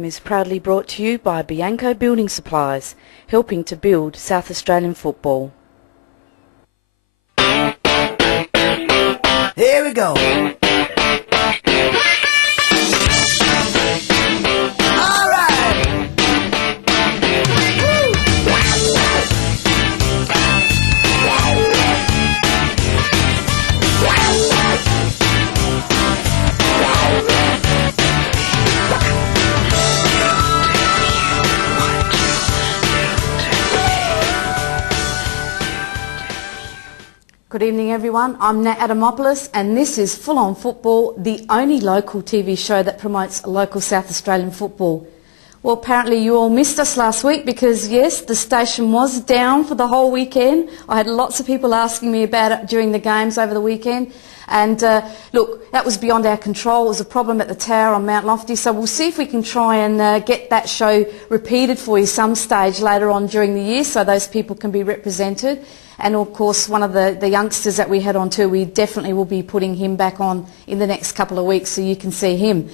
Game is proudly brought to you by Bianco Building Supplies, helping to build South Australian football. Here we go. Good evening everyone, I'm Nat Adamopoulos and this is Full On Football, the only local TV show that promotes local South Australian football. Well, apparently you all missed us last week because yes, the station was down for the whole weekend. I had lots of people asking me about it during the games over the weekend. And look, that was beyond our control. It was a problem at the tower on Mount Lofty, so we'll see if we can try and get that show repeated for you some stage later on during the year so those people can be represented. And of course, one of the youngsters that we had on too, we definitely will be putting him back on in the next couple of weeks so you can see him.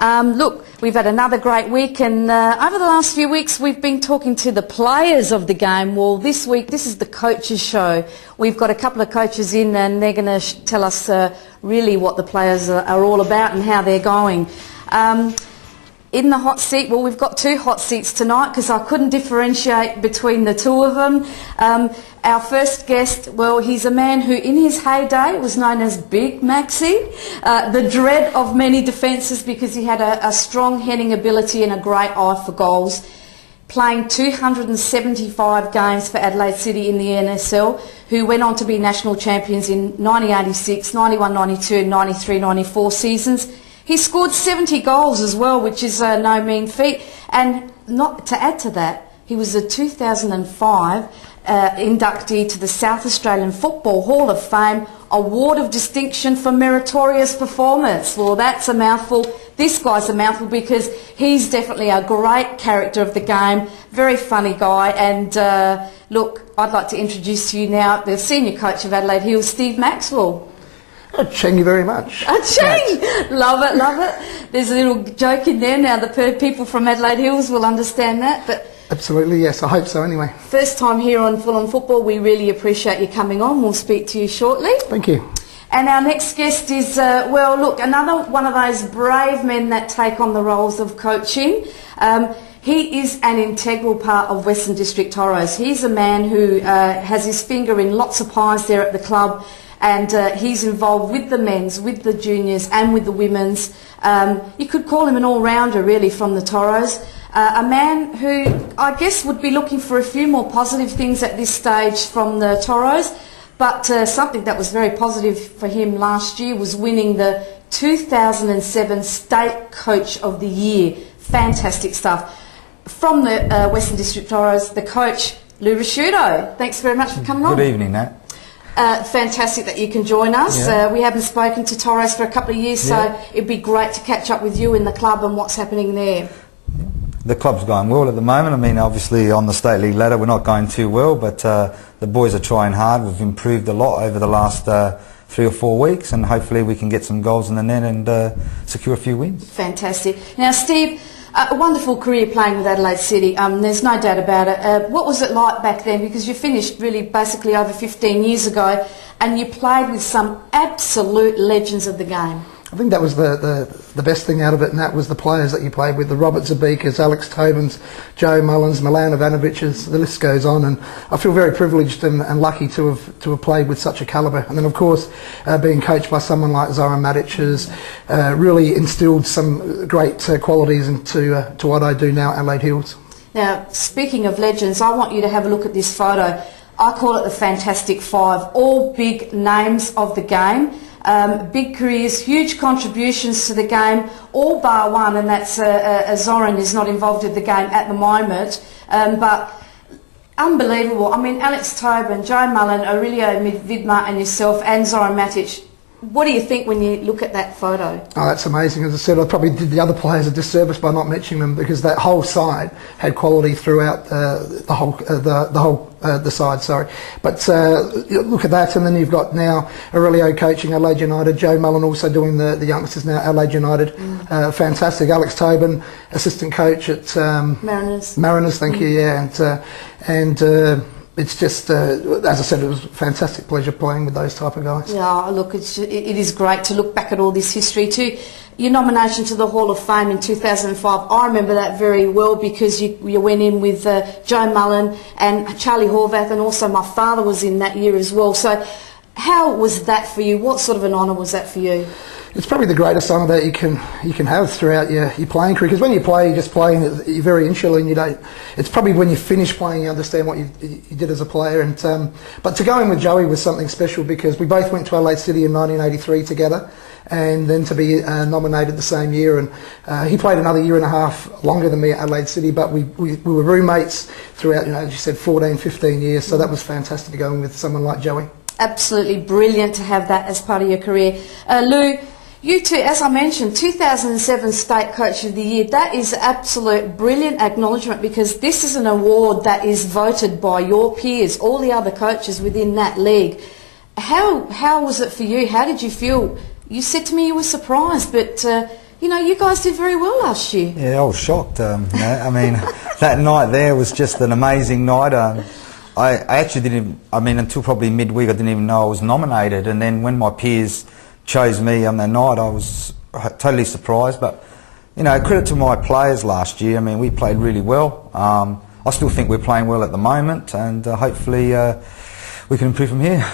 Look, we've had another great week and over the last few weeks we've been talking to the players of the game. Well, this week, this is the coaches show. We've got a couple of coaches in and they're going to tell us really what the players are all about and how they're going. In the hot seat, well, we've got two hot seats tonight because I couldn't differentiate between the two of them. Our first guest, well, he's a man who in his heyday was known as Big Maxi, the dread of many defences because he had a strong heading ability and a great eye for goals. Playing 275 games for Adelaide City in the NSL, who went on to be national champions in 1986, 91-92 and 93-94 seasons. He scored 70 goals as well, which is no mean feat. And not to add to that, he was a 2005 inductee to the South Australian Football Hall of Fame Award of Distinction for Meritorious Performance. Well, that's a mouthful. This guy's a mouthful because he's definitely a great character of the game, very funny guy. And look, I'd like to introduce to you now the senior coach of Adelaide Hills, Steve Maxwell. Thank you very much. Aching! Love it, love it. There's a little joke in there now. The people from Adelaide Hills will understand that. But absolutely, yes. I hope so anyway. First time here on Full On Football. We really appreciate you coming on. We'll speak to you shortly. Thank you. And our next guest is, well, look, another one of those brave men that take on the roles of coaching. He is an integral part of Western District Toros. He's a man who has his finger in lots of pies there at the club. And he's involved with the men's, with the juniors and with the women's. You could call him an all-rounder really from the Toros. A man who I guess would be looking for a few more positive things at this stage from the Toros. But something that was very positive for him last year was winning the 2007 State Coach of the Year. Fantastic stuff. From the Western District Toros, the coach, Lou Ricciuto. Thanks very much for coming on. Good evening, Nat. Fantastic that you can join us. Yeah. We haven't spoken to Toros for a couple of years, so it'd be great to catch up with you in the club and what's happening there. The club's going well at the moment. I mean, obviously on the State League ladder we're not going too well, but the boys are trying hard. We've improved a lot over the last 3 or 4 weeks, and hopefully we can get some goals in the net and secure a few wins. Fantastic. Now, Steve, a wonderful career playing with Adelaide City, there's no doubt about it. What was it like back then? Because you finished really basically over 15 years ago and you played with some absolute legends of the game. I think that was the best thing out of it, and that was the players that you played with, the Robert Zabikas, Alex Tobins, Joe Mullins, Milan Ivanoviches, the list goes on, and I feel very privileged and lucky to have played with such a calibre. And then of course being coached by someone like Zoran Matic has really instilled some great qualities into what I do now at Adelaide Hills. Now, speaking of legends, I want you to have a look at this photo. I call it the Fantastic Five, all big names of the game. Big careers, huge contributions to the game, all bar one, and that's Zoran is not involved in the game at the moment, but unbelievable. I mean, Alex Tobin, Joe Mullen, Aurelio Vidmar and yourself and Zoran Matic, what do you think when you look at that photo? Oh, that's amazing. As I said, I probably did the other players a disservice by not mentioning them, because that whole side had quality throughout the side. Sorry, but look at that, and then you've got now Aurelio coaching Adelaide United, Joe Mullen also doing the youngsters now, Adelaide United. Fantastic. Alex Tobin, assistant coach at Mariners. Mariners, thank you. Yeah, and it's just, as I said, it was a fantastic pleasure playing with those type of guys. Yeah, look, it is great to look back at all this history too. Your nomination to the Hall of Fame in 2005, I remember that very well, because you went in with Joe Mullen and Charlie Horvath, and also my father was in that year as well. So how was that for you? What sort of an honour was that for you? It's probably the greatest honour that you can have throughout your playing career, because when you play, you're just playing, you're very insular, and you don't. It's probably when you finish playing you understand what you did as a player. And but to go in with Joey was something special, because we both went to Adelaide City in 1983 together, and then to be nominated the same year. And he played another year and a half longer than me at Adelaide City, but we were roommates throughout, as you said, 14, 15 years. So that was fantastic to go in with someone like Joey. Absolutely brilliant to have that as part of your career. Lou, you too, as I mentioned, 2007 State Coach of the Year. That is absolute brilliant acknowledgement, because this is an award that is voted by your peers, all the other coaches within that league. How was it for you? How did you feel? You said to me you were surprised, but you guys did very well last year. Yeah, I was shocked. I mean, that night there was just an amazing night. I actually didn't, until probably midweek, I didn't even know I was nominated. And then when my peers chose me on that night, I was totally surprised. But, credit to my players last year. We played really well. I still think we're playing well at the moment, and hopefully we can improve from here.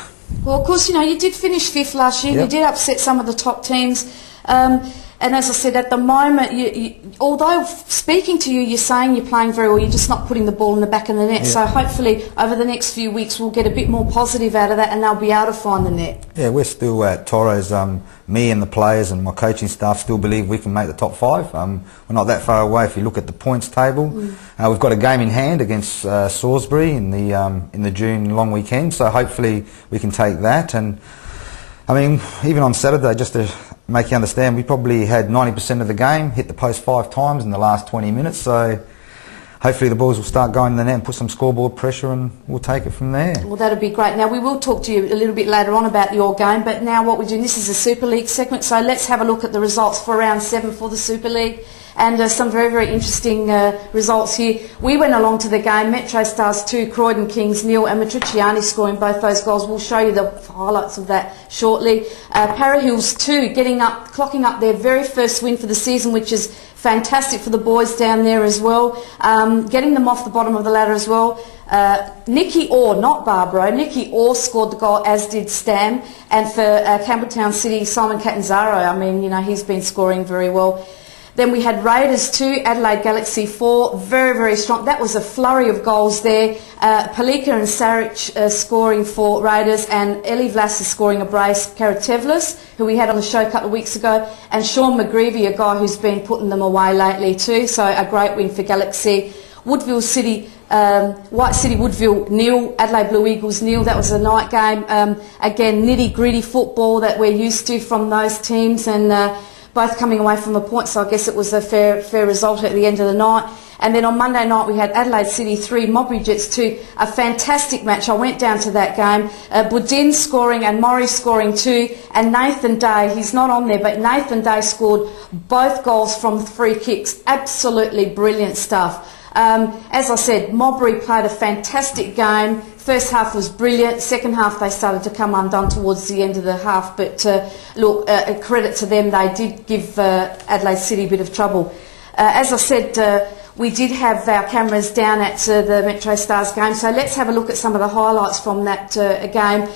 Well, of course, you did finish 5th last year. Yep. You did upset some of the top teams. And as I said, at the moment, although speaking to you, you're saying you're playing very well, you're just not putting the ball in the back of the net. Yeah. So hopefully over the next few weeks we'll get a bit more positive out of that, and they'll be able to find the net. Yeah, we're still at Toros. Me and the players and my coaching staff still believe we can make the top 5. We're not that far away if you look at the points table. We've got a game in hand against Salisbury in the June long weekend, so hopefully we can take that. And even on Saturday, just to make you understand, we probably had 90% of the game, hit the post 5 times in the last 20 minutes, so hopefully the balls will start going in the net and put some scoreboard pressure, and we'll take it from there. Well, that'll be great. Now, we will talk to you a little bit later on about your game, but now what we're doing, this is a Super League segment, so let's have a look at the results for round 7 for the Super League. And some very, very interesting results here. We went along to the game, Metro Stars 2, Croydon Kings 0, and Matriciani scoring both those goals. We'll show you the highlights of that shortly. Para Hills 2 clocking up their very first win for the season, which is fantastic for the boys down there as well. Getting them off the bottom of the ladder as well. Nikki Orr, not Barbaro, Nikki Orr scored the goal, as did Stam. And for Campbelltown City, Simon Catanzaro, he's been scoring very well. Then we had Raiders 2, Adelaide Galaxy 4, very, very strong. That was a flurry of goals there. Palika and Saric scoring for Raiders, and Eli Vlas is scoring a brace. Karatevlis, who we had on the show a couple of weeks ago, and Sean McGreevy, a guy who's been putting them away lately too, so a great win for Galaxy. Woodville City, White City Woodville 0, Adelaide Blue Eagles 0. That was a night game. Again, nitty-gritty football that we're used to from those teams, and both coming away from a point, so I guess it was a fair result at the end of the night. And then on Monday night we had Adelaide City 3, Modbury Jets 2, a fantastic match. I went down to that game. Budin scoring and Murray scoring 2, and Nathan Day, he's not on there, but Nathan Day scored both goals from free kicks. Absolutely brilliant stuff. As I said, Modbury played a fantastic game. First half was brilliant. Second half they started to come undone towards the end of the half. But look, credit to them, they did give Adelaide City a bit of trouble. As I said, we did have our cameras down at the Metro Stars game. So let's have a look at some of the highlights from that game.